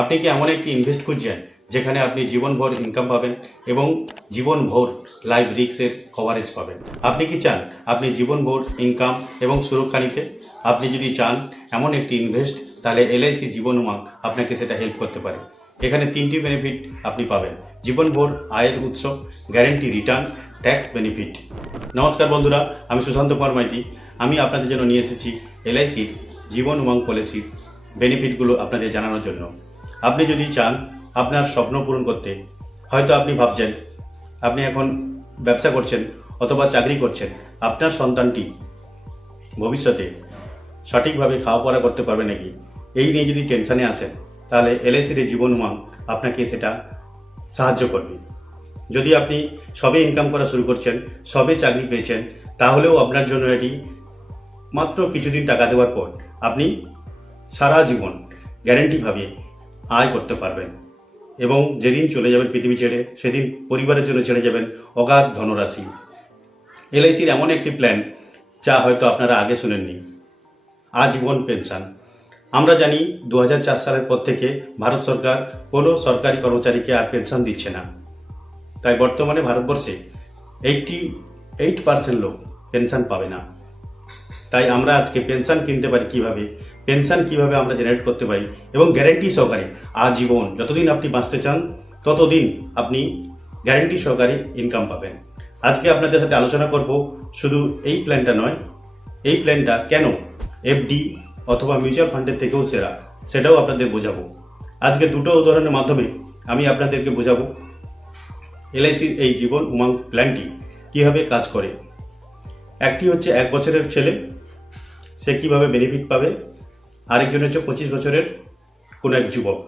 আপনি কি এমন একটি ইনভেস্ট খুঁজছেন যেখানে আপনি জীবনভর ইনকাম পাবেন এবং জীবনভর লাইফ রিস্কের কভারেজ পাবেন? আপনি কি চান আপনি জীবনভর ইনকাম এবং সুরক্ষা নিতে আপনি যদি চান এমন একটি ইনভেস্ট তাহলে এলআইসি জীবনমা আপনাকে সেটা হেল্প করতে পারে। এখানে তিনটি বেনিফিট আপনি পাবেন। জীবনভর আয়ের উৎস গ্যারেন্টি রিটার্ন ট্যাক্স বেনিফিট নমস্কার বন্ধুরা, আমি সুশান্ত কুমার মাইতি। আমি আপনাদের জন্য নিয়ে এসেছি এলআইসির জীবন উমাং পলিসির বেনিফিটগুলো আপনাদের জানানোর জন্য। আপনি যদি চান আপনার স্বপ্ন পূরণ করতে, হয়তো আপনি ভাবছেন, আপনি এখন ব্যবসা করছেন অথবা চাকরি করছেন, আপনার সন্তানটি ভবিষ্যতে সঠিকভাবে খাওয়া পড়া করতে পারবে নাকি? এই নিয়ে যদি টেনশানে আছেন, তাহলে এলআইসির জীবন উমাং আপনাকে সেটা সাহায্য করবে। যদি আপনি সবে ইনকাম করা শুরু করছেন, সবে চাকরি পেয়েছেন, তাহলেও আপনার জন্য এটি মাত্র কিছুদিন টাকা দেওয়ার পর আপনি সারা জীবন গ্যারেন্টিভাবে আয় করতে পারবেন। এবং যেদিন চলে যাবেন পৃথিবী ছেড়ে, সেদিন পরিবারের জন্য ছেড়ে যাবেন অগাধ ধনরাশি। এলআইসির এমন একটি প্ল্যান যা হয়তো আপনারা আগে শুনেননি। আজীবন পেনশন। আমরা জানি দু হাজার চার সালের পর থেকে ভারত সরকার কোনো সরকারি কর্মচারীকে আর পেনশন দিচ্ছে না। তাই বর্তমানে ভারতবর্ষে এইটটি এইট পার্সেন্ট লোক পেনশন পাবে না। তাই আমরা আজকে পেনশন কিনতে পারি কীভাবে? পেনশন কীভাবে আমরা জেনারেট করতে পারি এবং গ্যারেন্টি সহকারে আজীবন যতদিন আপনি বাঁচতে চান, ততদিন আপনি গ্যারেন্টি সহকারে ইনকাম পাবেন। আজকে আপনাদের সাথে আলোচনা করব শুধু এই প্ল্যানটা নয়, এই প্ল্যানটা কেন এফডি অথবা মিউচুয়াল ফান্ডের থেকেও সেরা, সেটাও আপনাদের বোঝাবো। আজকে দুটো উদাহরণের মাধ্যমে আমি আপনাদেরকে বোঝাবো এলআইসির এই জীবন উমাং প্ল্যানটি কীভাবে কাজ করে। একটি হচ্ছে এক বছরের ছেলে, সে কীভাবে বেনিফিট পাবে আরেকজন হচ্ছে পঁচিশ বছরের কোনো এক যুবক।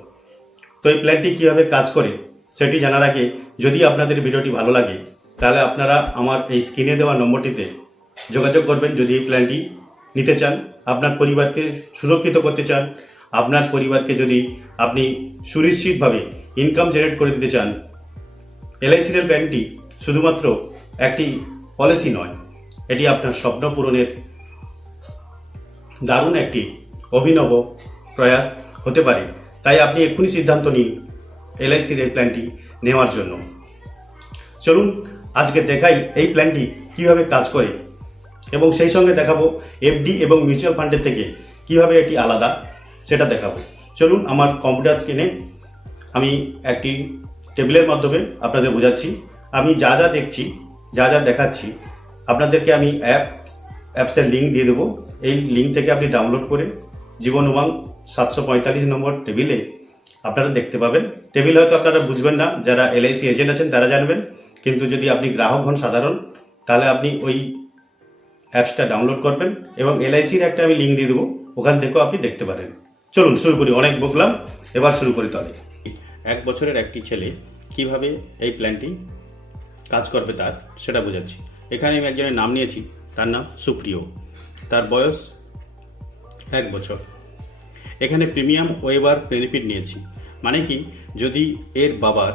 তো এই প্ল্যানটি কীভাবে কাজ করে সেটি জানার আগে যদি আপনাদের ভিডিওটি ভালো লাগে, তাহলে আপনারা আমার এই স্ক্রিনে দেওয়া নম্বরটিতে যোগাযোগ করবেন যদি এই প্ল্যানটি নিতে চান। আপনার পরিবারকে সুরক্ষিত করতে চান, আপনার পরিবারকে যদি আপনি সুনিশ্চিতভাবে ইনকাম জেনারেট করে দিতে চান এলআইসির প্ল্যানটি শুধুমাত্র একটি পলিসি নয়, এটি আপনার স্বপ্ন পূরণের দারুণ একটি অভিনব প্রয়াস হতে পারে। তাই আপনি এক্ষুনি সিদ্ধান্ত নিন এলআইসির এই প্ল্যানটি নেওয়ার জন্য। চলুন আজকে দেখাই এই প্ল্যানটি কীভাবে কাজ করে এবং সেই সঙ্গে দেখাবো এফডি এবং মিউচুয়াল ফান্ডের থেকে কীভাবে এটি আলাদা সেটা দেখাবো। চলুন আমার কম্পিউটার স্ক্রিনে আমি একটি টেবিলের মাধ্যমে আপনাদের বোঝাচ্ছি। আমি যা যা দেখছি, যা যা দেখাচ্ছি, আপনাদেরকে আমি অ্যাপ, অ্যাপসের লিঙ্ক দিয়ে দেবো। এই লিঙ্ক থেকে আপনি ডাউনলোড করে জীবন উমাং, সাতশো পঁয়তাল্লিশ নম্বর টেবিলে আপনারা দেখতে পাবেন। টেবিল হয়তো আপনারা বুঝবেন না, যারা এলআইসি এজেন্ট আছেন তারা জানবেন। কিন্তু যদি আপনি গ্রাহক হন সাধারণ, তাহলে আপনি ওই অ্যাপসটা ডাউনলোড করবেন এবং এলআইসির একটা আমি লিঙ্ক দিয়ে দেবো, ওখান থেকেও আপনি দেখতে পারেন। চলুন, শুরু করি। অনেক বকলাম, এবার শুরু করি তাহলে। এক বছরের একটি ছেলে কীভাবে এই প্ল্যানটি কাজ করবে তার, সেটা বোঝাচ্ছি। এখানে আমি একজনের নাম নিয়েছি, তার নাম সুপ্রিয়। তার বয়স এক বছর। এখানে প্রিমিয়াম ওয়েবার বেনিফিট নিয়েছি। মানে কি, যদি এর বাবার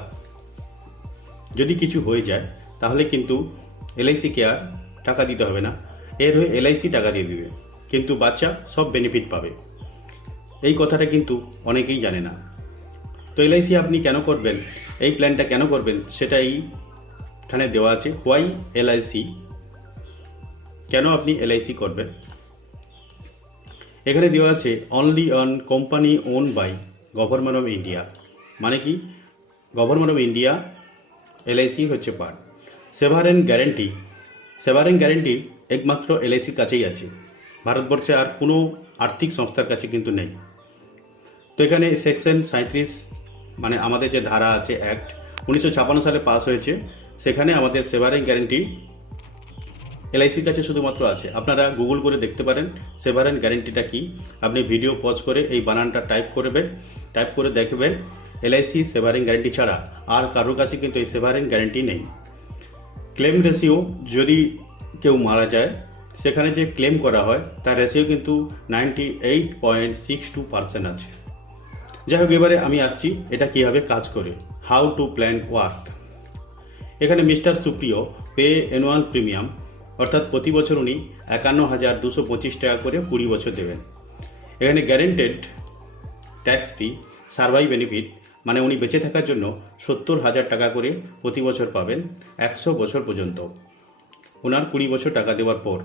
যদি কিছু হয়ে যায়, তাহলে কিন্তু এলআইসি কেয়ার টাকা দিতে হবে না। এর হয়ে এলআইসি টাকা দিয়ে দিবে। কিন্তু বাচ্চা সব বেনিফিট পাবে। এই কথাটা কিন্তু অনেকেই জানে না। তো এলআইসি আপনি কেন করবেন, এই প্ল্যানটা কেন করবেন, সেটা এইখানে দেওয়া আছে। হোয়াই এলআইসি কেন আপনি এলআইসি করবেন? এখানে দেওয়া আছে only one company own by government of India মানে কি? গভর্নমেন্ট অফ ইন্ডিয়া এলআইসি হচ্ছে part sovereign guarantee sovereign guarantee একমাত্র এলআইসির কাছেই আছে। ভারতবর্ষে আর কোনো আর্থিক সংস্থার কাছে কিন্তু নেই। তো এখানে সেকশন সাঁত্রিশ মানে আমাদের যে ধারা আছে অ্যাক্ট উনিশশো সালে পাস হয়েছে। সেখানে আমাদের সেভারেন গ্যারেন্টি এলআইসির কাছে শুধুমাত্র আছে। আপনারা গুগল করে দেখতে পারেন, সেভারেন গ্যারেন্টিটা কি? আপনি ভিডিও পজ করে এই বানানটা টাইপ করবেন, টাইপ করে দেখবেন, এলআইসি সেভারেন গ্যারেন্টি ছাড়া আর কারোর কাছে কিন্তু এই সেভারেন গ্যারেন্টি নেই। ক্লেম রেশিও যদি কেউ মারা যায়, সেখানে যে ক্লেম করা হয়, তার রেশিও কিন্তু ninety eight point six two percent আছে। যাই হোক, এবারে আমি আসছি, এটা কীভাবে কাজ করে? হাউ টু প্ল্যান ওয়ার্ক এখানে mister Supriyo pay annual premium অর্থাৎ প্রতি বছর উনি একান্ন হাজার দুশো পঁচিশ টাকা করে কুড়ি বছর দেবেন। এখানে guaranteed tax free survival benefit মানে উনি বেঁচে থাকার জন্য সত্তর হাজার টাকা করে প্রতি বছর পাবেন একশো বছর পর্যন্ত। ওনার কুড়ি বছর টাকা দেওয়ার পর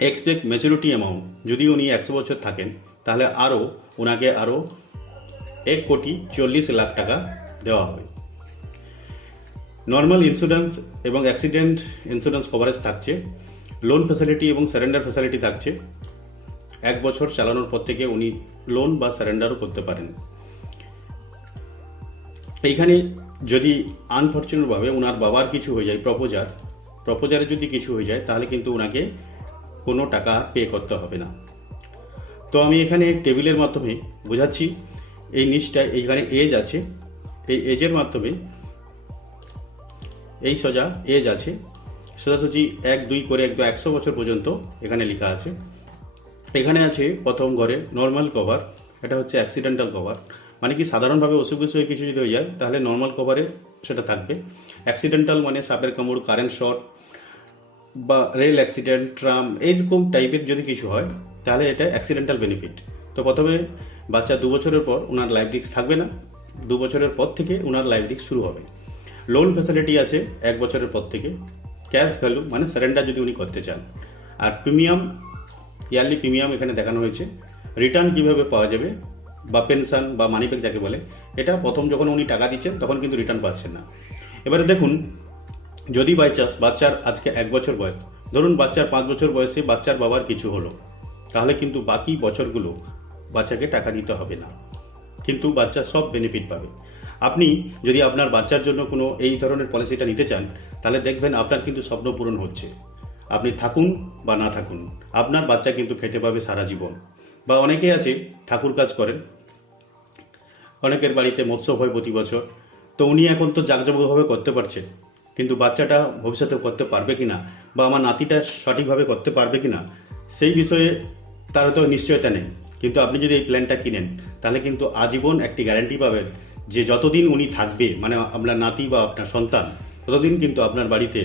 এক্সপেক্ট ম্যাচুরিটি অ্যামাউন্ট যদি উনি একশো বছর থাকেন, তাহলে আরও ওনাকে আরও এক কোটি চল্লিশ লাখ টাকা দেওয়া হবে। নর্মাল ইন্স্যুরেন্স এবং অ্যাক্সিডেন্ট ইন্স্যুরেন্স কভারেজ থাকছে লোন ফ্যাসিলিটি এবং সারেন্ডার ফ্যাসিলিটি থাকছে। এক বছর চালানোর পর থেকে উনি লোন বা সারেন্ডারও করতে পারেন। এইখানে যদি আনফর্চুনেটভাবে ওনার বাবার কিছু হয়ে যায় প্রপোজার প্রপোজারে যদি কিছু হয়ে যায়, তাহলে কিন্তু ওনাকে কোনো টাকা পে করতে হবে না। তো আমি এখানে টেবিলের মাধ্যমে বোঝাচ্ছি, এই নিচটায় এইখানে এজ আছে। এই এজের মাধ্যমে এই সোজা এজ আছে সোজাসুজি এক, দুই করে একদম একশো বছর পর্যন্ত এখানে লেখা আছে। এখানে আছে প্রথম ঘরে নর্মাল কভার এটা হচ্ছে অ্যাক্সিডেন্টাল কভার মানে কি সাধারণভাবে অসুখ বিসুখ কিছু যদি হয়ে যায়, তাহলে নর্মাল কভারে সেটা থাকবে। অ্যাক্সিডেন্টাল মানে সাপের কামড় কারেন্ট শট বা রেল অ্যাক্সিডেন্ট ট্রাম এইরকম টাইপের যদি কিছু হয়, তাহলে এটা অ্যাক্সিডেন্টাল বেনিফিট তো প্রথমে বাচ্চা দু বছরের পর ওনার লাইফ রিস্ক থাকবে না, দু বছরের পর থেকে ওনার লাইফ রিস্ক শুরু হবে। লোন ফ্যাসিলিটি আছে এক বছরের পর থেকে। ক্যাশ ভ্যালু মানে সারেন্ডার যদি উনি করতে চান। আর প্রিমিয়াম ইয়ারলি প্রিমিয়াম এখানে দেখানো হয়েছে। রিটার্ন কীভাবে পাওয়া যাবে, বা পেনশন বা মানিব্যাগ যাকে বলে, এটা প্রথম যখন উনি টাকা দিচ্ছেন, তখন কিন্তু রিটার্ন পাচ্ছেন না। এবারে দেখুন, যদি বাই চান্স বাচ্চার আজকে এক বছর বয়স, ধরুন বাচ্চার পাঁচ বছর বয়সে বাচ্চার বাবার কিছু হলো, তাহলে কিন্তু বাকি বছরগুলো বাচ্চাকে টাকা দিতে হবে না। কিন্তু বাচ্চা সব বেনিফিট পাবে। আপনি যদি আপনার বাচ্চার জন্য কোনো এই ধরনের পলিসিটা নিতে চান, তাহলে দেখবেন আপনার কিন্তু স্বপ্ন পূরণ হচ্ছে। আপনি থাকুন বা না থাকুন, আপনার বাচ্চা কিন্তু খেতে পাবে সারা জীবন। বা অনেকে আছে, ঠাকুর কাজ করেন, অনেকের বাড়িতে মৎস্য হয় প্রতি বছর, তো উনি এখন তো জাঁকজমকভাবে করতে পারছে, কিন্তু বাচ্চাটা ভবিষ্যতে করতে পারবে কিনা বা আমার নাতিটা সঠিকভাবে করতে পারবে কি না, সেই বিষয়ে তার তো নিশ্চয়তা নেই। কিন্তু আপনি যদি এই প্ল্যানটা কিনেন, তাহলে কিন্তু আজীবন একটি গ্যারান্টি পাবেন যে যতদিন উনি থাকবে মানে আপনার নাতি বা আপনার সন্তান, ততদিন কিন্তু আপনার বাড়িতে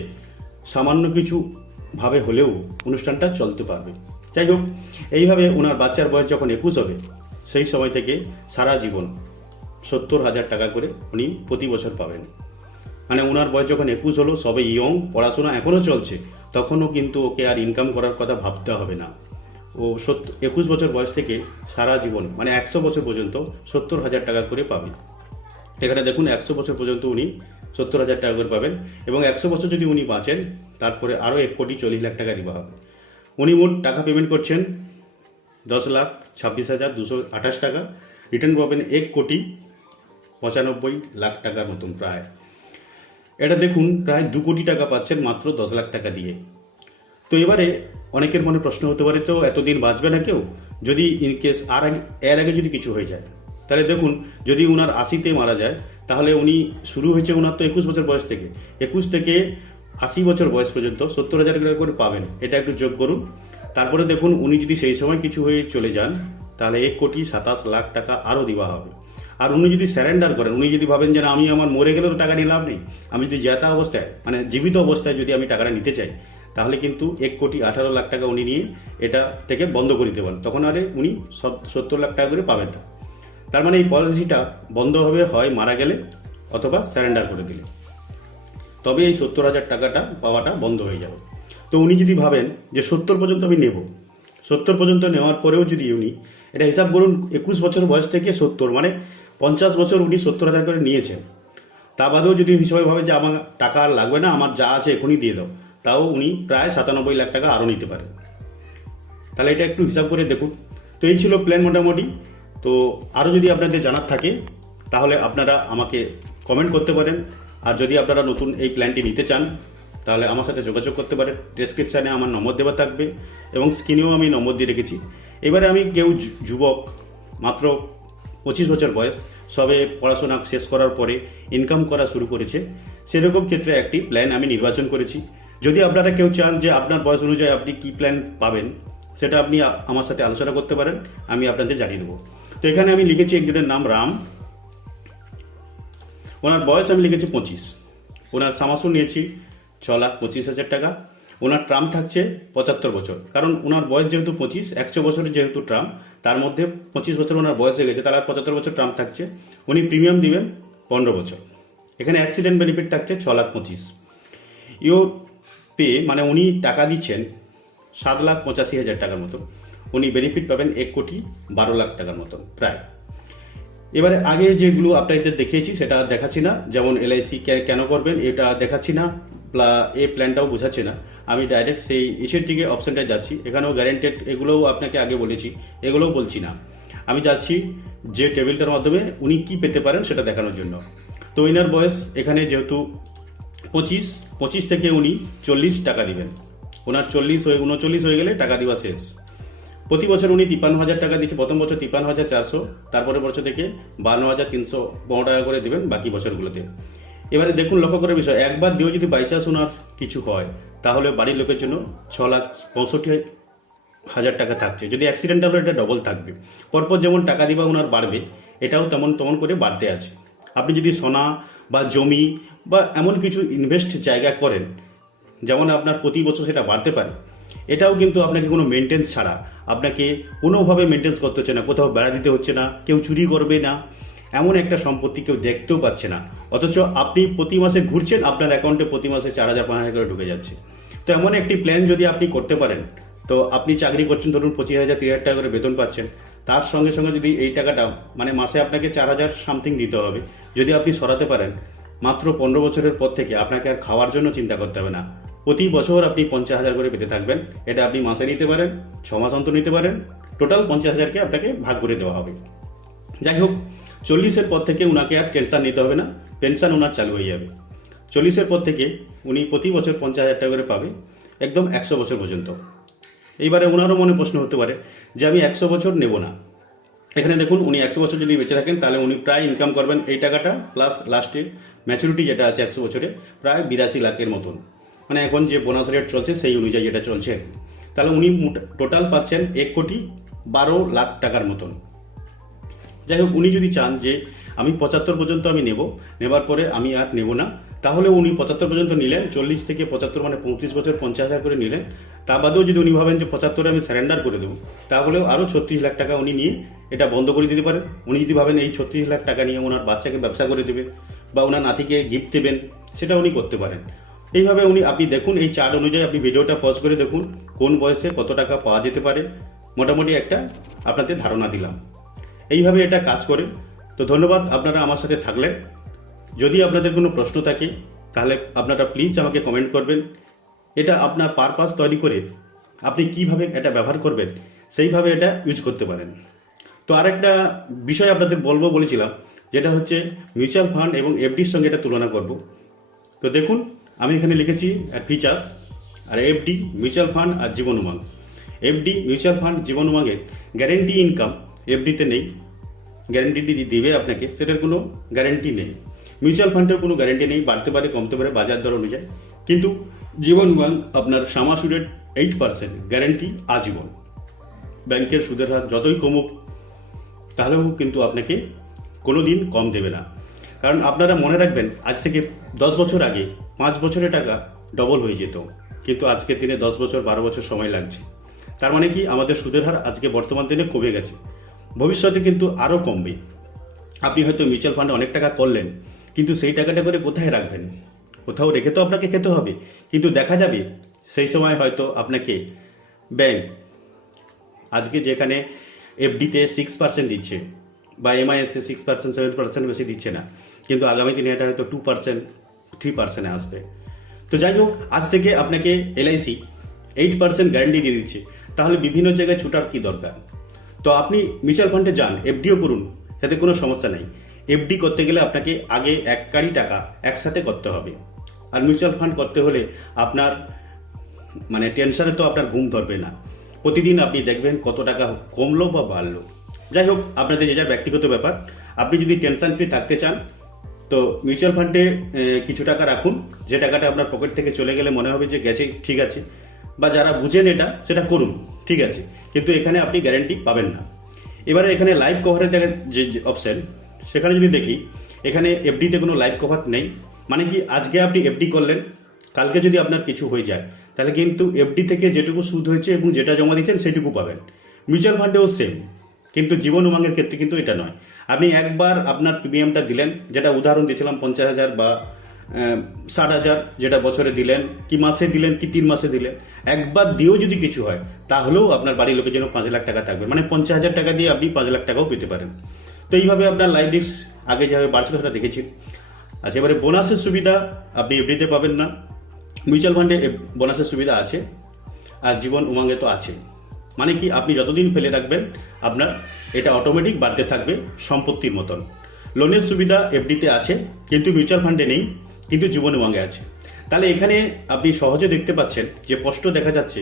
সামান্য কিছু ভাবে হলেও অনুষ্ঠানটা চলতে পারবে। যাই হোক, এইভাবে ওনার বাচ্চার বয়স যখন একুশ হবে, সেই সময় থেকে সারা জীবন সত্তর হাজার টাকা করে উনি প্রতি বছর পাবেন। মানে ওনার বয়স যখন একুশ হলো, সবে ইয়ং, পড়াশোনা এখনও চলছে, তখনও কিন্তু ওকে আর ইনকাম করার কথা ভাবতে হবে না। ও সত্তর একুশ বছর বয়স থেকে সারা জীবন মানে একশো বছর পর্যন্ত সত্তর হাজার টাকা করে পাবে। এখানে দেখুন একশো বছর পর্যন্ত উনি সত্তর হাজার টাকা করে পাবেন এবং একশো বছর যদি উনি বাঁচেন, তারপরে আরও এক কোটি চল্লিশ লাখ টাকা দেওয়া হবে। উনি মোট টাকা পেমেন্ট করছেন দশ লাখ ছাব্বিশ হাজার দুশো আঠাশ টাকা। রিটার্ন পাবেন এক কোটি পঁচানব্বই লাখ টাকার মতন প্রায়। এটা দেখুন, প্রায় দু কোটি টাকা পাচ্ছেন মাত্র দশ লাখ টাকা দিয়ে। তো এবারে অনেকের মনে প্রশ্ন হতে পারে, তো এতদিন বাঁচবে না কেউ? যদি ইন কেস আর আগে এর আগে যদি কিছু হয়ে যায় তাহলে দেখুন, যদি উনার আশিতে মারা যায়, তাহলে উনি শুরু হয়েছে ওনার তো একুশ বছর বয়স থেকে। একুশ থেকে আশি বছর বয়স পর্যন্ত সত্তর হাজার টাকা করে পাবেন। এটা একটু যোগ করুন। তারপরে দেখুন, উনি যদি সেই সময় কিছু হয়ে চলে যান, তাহলে এক কোটি সাতাশ লাখ টাকা আরও দেওয়া হবে। আর উনি যদি স্যারেন্ডার করেন, উনি যদি ভাবেন যে আমি আমার মরে গেলে তো টাকা নিয়ে লাভ নেই, আমি যদি জেতা অবস্থায় মানে জীবিত অবস্থায় যদি আমি টাকাটা নিতে চাই, তাহলে কিন্তু এক কোটি আঠারো লাখ টাকা উনি নিয়ে এটা থেকে বন্ধ করে দিতে পারেন। তখন আরে উনি সত- সত্তর লাখ টাকা করে পাবেন। তার মানে এই পলিসিটা বন্ধ হবে, হয় মারা গেলে অথবা স্যারেন্ডার করে দিলে। তবে এই সত্তর হাজার টাকাটা পাওয়াটা বন্ধ হয়ে যাবে। তো উনি যদি ভাবেন যে সত্তর পর্যন্ত আমি নেব, সত্তর পর্যন্ত নেওয়ার পরেও যদি উনি, এটা হিসাব করুন, একুশ বছর বয়স থেকে সত্তর মানে পঞ্চাশ বছর উনি সত্তর হাজার করে নিয়েছেন। তা বাদেও যদি হিসাবে ভাবে যে আমার টাকা আর লাগবে না, আমার যা আছে এখনই দিয়ে দাও, তাও উনি প্রায় সাতানব্বই লাখ টাকা আরও নিতে পারেন। তাহলে এটা একটু হিসাব করে দেখুন। তো এই ছিল প্ল্যান মোটামুটি। তো আরও যদি আপনাদের জানার থাকে, তাহলে আপনারা আমাকে কমেন্ট করতে পারেন। আর যদি আপনারা নতুন এই প্ল্যানটি নিতে চান, তাহলে আমার সাথে যোগাযোগ করতে পারেন। ডেসক্রিপশানে আমার নম্বর দেওয়া থাকবে এবং স্ক্রিনেও আমি নম্বর দিয়ে রেখেছি। এবারে আমি কেউ যুবক, মাত্র পঁচিশ বছর বয়স, সবে পড়াশোনা শেষ করার পরে ইনকাম করা শুরু করেছে। সেরকম ক্ষেত্রে একটি প্ল্যান আমি নির্বাচন করেছি। যদি আপনারা কেউ চান যে আপনার বয়স অনুযায়ী আপনি কী প্ল্যান পাবেন, সেটা আপনি আমার সাথে আলোচনা করতে পারেন, আমি আপনাদের জানিয়ে দেবো। তো এখানে আমি লিখেছি একজনের নাম রাম। ওনার বয়স আমি লিখেছি পঁচিশ। ওনার সামাসু নিয়েছি ছ লাখ পঁচিশ হাজার টাকা। ওনার ট্রাম থাকছে পঁচাত্তর বছর। কারণ ওনার বয়স যেহেতু পঁচিশ, একশো বছরের যেহেতু ট্রাম, তার মধ্যে পঁচিশ বছর ওনার বয়স হয়ে গেছে, তার আর পঁচাত্তর বছর ট্রাম থাকছে। উনি প্রিমিয়াম দিবেন পনেরো বছর। এখানে অ্যাক্সিডেন্ট বেনিফিট থাকছে ছ লাখ পঁচিশ। ইও পে মানে উনি টাকা দিচ্ছেন সাত লাখ পঁচাশি হাজার টাকার মতো। উনি বেনিফিট পাবেন এক কোটি বারো লাখ টাকার মতন, প্রায়। এবারে আগে যেগুলো আপনাদের দেখিয়েছি, সেটা দেখাচ্ছি না। যেমন এলআইসি কেন করবেন, এটা দেখাচ্ছি না প্লা- এই প্ল্যানটাও বোঝাচ্ছে না। আমি ডাইরেক্ট সেই ইসের দিকে অপশনটায় যাচ্ছি। এখানেও গ্যারেন্টেড এগুলোও আপনাকে আগে বলেছি, এগুলোও বলছি না। আমি যাচ্ছি যে টেবিলটার মাধ্যমে উনি কি পেতে পারেন সেটা দেখানোর জন্য। তো ইনার বয়স এখানে যেহেতু পঁচিশ পঁচিশ থেকে উনি চল্লিশ টাকা দিবেন। ওনার চল্লিশ হয়ে, উনচল্লিশ হয়ে গেলে টাকা দেওয়া শেষ। প্রতি বছর উনি তিপ্পান্ন হাজার টাকা দিচ্ছে, প্রথম বছর তিপ্পান্ন হাজার চারশো, তারপরের বছর থেকে বান্ন হাজার তিনশো পনেরো টাকা করে দেবেন বাকি বছরগুলোতে। এবারে দেখুন লক্ষ্য করার বিষয়, একবার দিয়েও যদি বাই চান্স ওনার কিছু হয়, তাহলে বাড়ির লোকের জন্য ছ লাখ পঁয়ষট্টি হাজার টাকা থাকছে। যদি অ্যাক্সিডেন্টাল হলে এটা ডবল থাকবে। পরপর যেমন টাকা দিবা ওনার বাড়বে, এটাও তেমন তেমন করে বাড়তে আছে। আপনি যদি সোনা বা জমি বা এমন কিছু ইনভেস্ট জায়গা করেন, যেমন আপনার প্রতি বছর সেটা বাড়তে পারে, এটাও কিন্তু আপনাকে কোনো মেনটেন্স ছাড়া আপনাকে কোনোভাবে মেনটেন্স করতে হচ্ছে না, কোথাও বেড়া দিতে হচ্ছে না, কেউ চুরি করবে না, এমন একটা সম্পত্তি কেউ দেখতেও পাচ্ছে না। অথচ আপনি প্রতি মাসে ঘুরছেন, আপনার অ্যাকাউন্টে প্রতি মাসে চার হাজার, পাঁচ হাজার করে ঢুকে যাচ্ছে। তো এমন একটি প্ল্যান যদি আপনি করতে পারেন, তো আপনি চাকরি করছেন, ধরুন পঁচিশ হাজার, তিরিশ হাজার টাকা করে বেতন পাচ্ছেন, তার সঙ্গে সঙ্গে যদি এই টাকাটা মানে মাসে আপনাকে চার হাজার সামথিং দিতে হবে, যদি আপনি সরাতে পারেন, মাত্র পনেরো বছরের পর থেকে আপনাকে আর খাওয়ার জন্য চিন্তা করতে হবে না। প্রতি বছর আপনি পঞ্চাশ হাজার করে পেতে থাকবেন। এটা আপনি মাসে নিতে পারেন, ছ মাস অন্তর নিতে পারেন। টোটাল পঞ্চাশ হাজারকে আপনাকে ভাগ করে দেওয়া হবে। যাই হোক, চল্লিশের পর থেকে উনাকে আর টেনশন নিতে হবে না, পেনশন ওনার চালু হয়ে যাবে। চল্লিশের পর থেকে উনি প্রতি বছর পঞ্চাশ হাজার টাকা করে পাবে, একদম একশো বছর পর্যন্ত। এইবারে ওনারও মনে প্রশ্ন হতে পারে যে, আমি একশো বছর নেব না। এখানে দেখুন, উনি একশো বছর যদি বেঁচে থাকেন, তাহলে উনি প্রায় ইনকাম করবেন এই টাকাটা প্লাস লাস্টে ম্যাচুরিটি যেটা আছে একশো বছরে, প্রায় বিরাশি লাখের মতন। মানে এখন যে বোনাস রেট চলছে, সেই অনুযায়ী এটা চলছে। তাহলে উনি টোটাল পাচ্ছেন এক কোটি বারো লাখ টাকার মতন। যাই হোক, উনি যদি চান যে আমি পঁচাত্তর পর্যন্ত আমি নেব, নেবার পরে আমি আর নেব না, তাহলে উনি পঁচাত্তর পর্যন্ত নিলেন, চল্লিশ থেকে পঁচাত্তর মানে পঁয়ত্রিশ বছর পঞ্চাশ হাজার করে নিলেন। তা বাদেও যদি উনি ভাবেন যে পঁচাত্তরে আমি স্যারেন্ডার করে দেবো, তাহলেও আরও ছত্রিশ লাখ টাকা উনি নিয়ে এটা বন্ধ করে দিতে পারেন। উনি যদি ভাবেন এই ছত্রিশ লাখ টাকা নিয়ে ওনার বাচ্চাকে ব্যবসা করে দেবে বা ওনার নাতিকে গিফট দেবেন, সেটা উনি করতে পারেন। এইভাবে উনি, আপনি দেখুন এই চার্ট অনুযায়ী আপনি ভিডিওটা পজ করে দেখুন, কোন বয়সে কত টাকা পাওয়া যেতে পারে। মোটামুটি একটা আপনাদের ধারণা দিলাম। এইভাবে এটা কাজ করে। তো ধন্যবাদ আপনারা আমার সাথে থাকলেন। যদি আপনাদের কোনো প্রশ্ন থাকে, তাহলে আপনারা প্লিজ আমাকে কমেন্ট করবেন। এটা আপনার পারপাস তৈরি করে আপনি কীভাবে এটা ব্যবহার করবেন, সেইভাবে এটা ইউজ করতে পারেন। তো আরেকটা বিষয় আপনাদের বলব, বলেছিলাম, যেটা হচ্ছে মিউচুয়াল ফান্ড এবং এফডির সঙ্গে এটা তুলনা করব। তো দেখুন আমি এখানে লিখেছি ফিচার্স আর এফডি মিউচুয়াল ফান্ড আর Jeevan Umang FD mutual fund Jeevan উমাংয়ের guarantee income এফডিতে নেই। গ্যারেন্টিটি দিবে আপনাকে, সেটার কোনো গ্যারেন্টি নেই। মিউচুয়াল ফান্ডের কোনো গ্যারেন্টি নেই, বাড়তে পারে, কমতে পারে, বাজার দর অনুযায়ী। কিন্তু জীবন ব্যাংক আপনার সামা সুদের এইট পার্সেন্ট গ্যারেন্টি আজীবন। ব্যাংকের সুদের হার যতই কমুক, তাহলেও কিন্তু আপনাকে কোনো দিন কম দেবে না। কারণ আপনারা মনে রাখবেন, আজ থেকে দশ বছর আগে পাঁচ বছরের টাকা ডবল হয়ে যেত। কিন্তু আজকের দিনে দশ বছর, বারো বছর সময় লাগছে। তার মানে কি? আমাদের সুদের হার আজকে বর্তমান দিনে কমে গেছে। ভবিষ্যতে কিন্তু আরও কমবে। আপনি হয়তো মিউচুয়াল ফান্ডে অনেক টাকা করলেন, কিন্তু সেই টাকাটা করে কোথায় রাখবেন? কোথাও রেখে তো আপনাকে খেতে হবে। কিন্তু দেখা যাবে, সেই সময় হয়তো আপনাকে ব্যাংক আজকে যেখানে এফডিতে সিক্স পার্সেন্ট দিচ্ছে বা এমআইএসে সিক্স পার্সেন্ট সেভেন পার্সেন্ট বেশি দিচ্ছে না। কিন্তু আগামী দিনে এটা হয়তো টু পার্সেন্ট থ্রি পার্সেন্টে আসবে তো যাই হোক, আজ থেকে আপনাকে এলআইসি এইট পার্সেন্ট গ্যারান্টি দিয়ে দিচ্ছে। তাহলে বিভিন্ন জায়গায় ছুটার কি দরকার? তো আপনি মিউচুয়াল ফান্ডে যান এফডিও করুন, তাতে কোনো সমস্যা নেই। এফডি করতে গেলে আপনাকে আগে এক কারি টাকা একসাথে করতে হবে। আর মিউচুয়াল ফান্ড করতে হলে আপনার মানে টেনশনে তো আপনার ঘুম ধরবে না। প্রতিদিন আপনি দেখবেন কত টাকা কমলো বা বাড়লো। যাই হোক, আপনাদের যে যা ব্যক্তিগত ব্যাপার, আপনি যদি টেনশন ফ্রি থাকতে চান তো মিউচুয়াল ফান্ডে কিছু টাকা রাখুন। যে টাকাটা আপনার পকেট থেকে চলে গেলে মনে হবে যে গেছে, ঠিক আছে। বা যারা বুঝেন এটা, সেটা করুন, ঠিক আছে। কিন্তু এখানে আপনি গ্যারেন্টি পাবেন না। এবারে এখানে লাইভ কভারের যে অপশন সেখানে যদি দেখি, এখানে এফডিতে কোনো লাইভ কভার নেই। মানে কি, আজকে আপনি এফডি করলেন, কালকে যদি আপনার কিছু হয়ে যায়, তাহলে কিন্তু এফডি থেকে যেটুকু সুদ হয়েছে এবং যেটা জমা দিচ্ছেন, সেটুকু পাবেন। মিউচুয়াল ফান্ডেও সেম কিন্তু জীবন উমাঙ্গের ক্ষেত্রে কিন্তু এটা নয়। আপনি একবার আপনার প্রিমিয়ামটা দিলেন, যেটা উদাহরণ দিয়েছিলাম পঞ্চাশ হাজার বা ষাট হাজার যেটা বছরে দিলেন, কি মাসে দিলেন, কি তিন মাসে দিলেন, একবার দিয়েও যদি কিছু হয়, তাহলেও আপনার বাড়ির লোকের জন্য পাঁচ লাখ টাকা থাকবে। মানে পঞ্চাশ হাজার টাকা দিয়ে আপনি পাঁচ লাখ টাকাও পেতে পারেন। তো এইভাবে আপনার লাইফ রিস্ক আগে যেভাবে বাড়ছিল সেটা দেখেছি। আচ্ছা এবারে বোনাসের সুবিধা আপনি এফডিতে পাবেন না। মিউচুয়াল ফান্ডে বোনাসের সুবিধা আছে, আর জীবন উমাঙ্গে তো আছে। মানে কি, আপনি যতদিন ফেলে রাখবেন আপনার, এটা অটোমেটিক বাড়তে থাকবে সম্পত্তির মতন। লোনের সুবিধা এফডিতে আছে, কিন্তু মিউচুয়াল ফান্ডে নেই, কিন্তু জীবন উমাঙ্গে আছে। তাহলে এখানে আপনি সহজে দেখতে পাচ্ছেন যে স্পষ্ট দেখা যাচ্ছে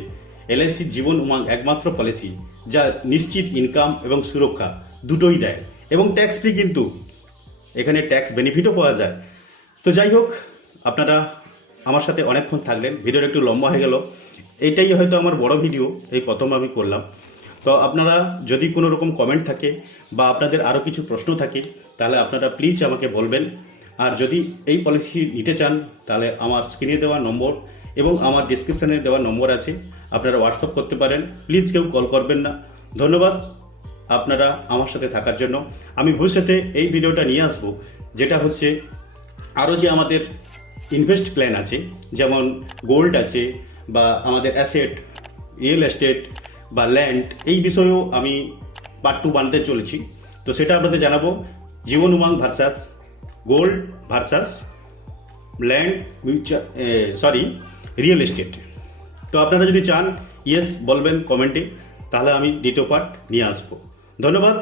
এলআইসি জীবন উমাং একমাত্র পলিসি যা নিশ্চিত ইনকাম এবং সুরক্ষা দুটোই দেয়। এবং ট্যাক্স ফ্রি কিন্তু এখানে ট্যাক্স বেনিফিটও পাওয়া যায়। তো যাই হোক, আপনারা আমার সাথে অনেকক্ষণ থাকলেন, ভিডিওটা একটু লম্বা হয়ে গেল। এটাই হয়তো আমার বড় ভিডিও এই প্রথম আমি করলাম। তো আপনারা যদি কোনো রকম কমেন্ট থাকে বা আপনাদের আরও কিছু প্রশ্ন থাকে, তাহলে আপনারা প্লিজ আমাকে বলবেন। আর যদি এই পলিসি নিতে চান, তাহলে আমার স্ক্রিনে দেওয়া নম্বর এবং আমার ডিসক্রিপশানে দেওয়া নম্বর আছে। আপনারা হোয়াটসঅ্যাপ করতে পারেন। প্লিজ কেউ কল করবেন না। ধন্যবাদ আপনারা আমার সাথে থাকার জন্য। আমি ভবিষ্যতে এই ভিডিওটা নিয়ে আসব, যেটা হচ্ছে আরও যে আমাদের ইনভেস্ট প্ল্যান আছে, যেমন গোল্ড আছে বা আমাদের অ্যাসেট রিয়েল এস্টেট বা ল্যান্ড এই বিষয়েও আমি পার্ট টু বানাতে চলেছি। তো সেটা আপনাদের জানাব। Jeevan Umang versus gold versus land mutual sorry real estate তো আপনারা যদি চান ইয়েস বলবেন কমেন্টে তাহলে আমি দ্বিতীয় পার্ট নিয়ে আসব। ধন্যবাদ।